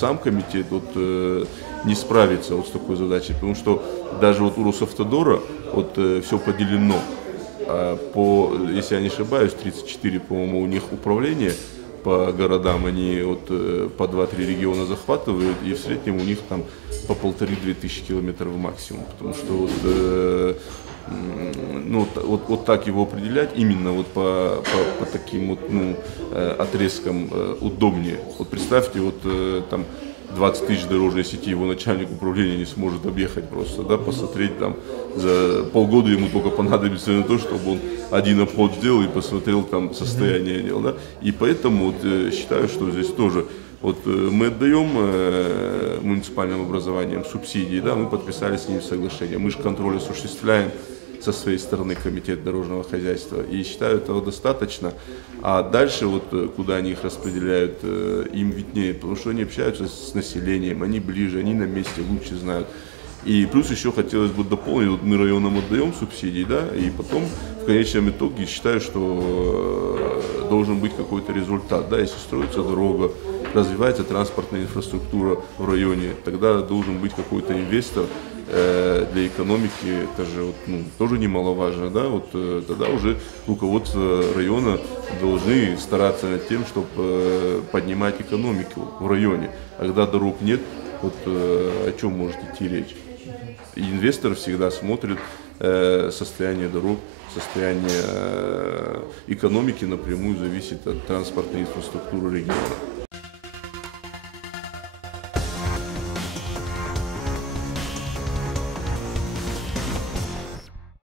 сам комитет не справится с такой задачей, потому что даже у Росавтодора все поделено. Если я не ошибаюсь, 34, по-моему, у них управления по городам, они по 2-3 региона захватывают, и в среднем у них там по 1500-2000 километров максимум, потому что так его определять именно по таким отрезкам удобнее. Представьте, там 20 тысяч дорожной сети его начальник управления не сможет объехать просто, да, посмотреть там, за полгода ему только понадобится на то, чтобы он один обход сделал и посмотрел там состояние дел, да, и поэтому считаю, что здесь тоже мы отдаем муниципальным образованиям субсидии, да, мы подписали с ними соглашение, мы же контроль осуществляем со своей стороны комитет дорожного хозяйства, и считаю этого достаточно, а дальше куда они их распределяют, им виднее, потому что они общаются с населением, они ближе, они на месте, лучше знают. И плюс еще хотелось бы дополнить, мы районам отдаем субсидии, да, и потом в конечном итоге считаю, что должен быть какой-то результат, да, если строится дорога, развивается транспортная инфраструктура в районе, тогда должен быть какой-то инвестор для экономики, это же тоже немаловажно, да, тогда уже руководство района должны стараться над тем, чтобы поднимать экономику в районе, а когда дорог нет, о чем может идти речь? И инвестор всегда смотрит состояние дорог, состояние экономики напрямую зависит от транспортной инфраструктуры региона.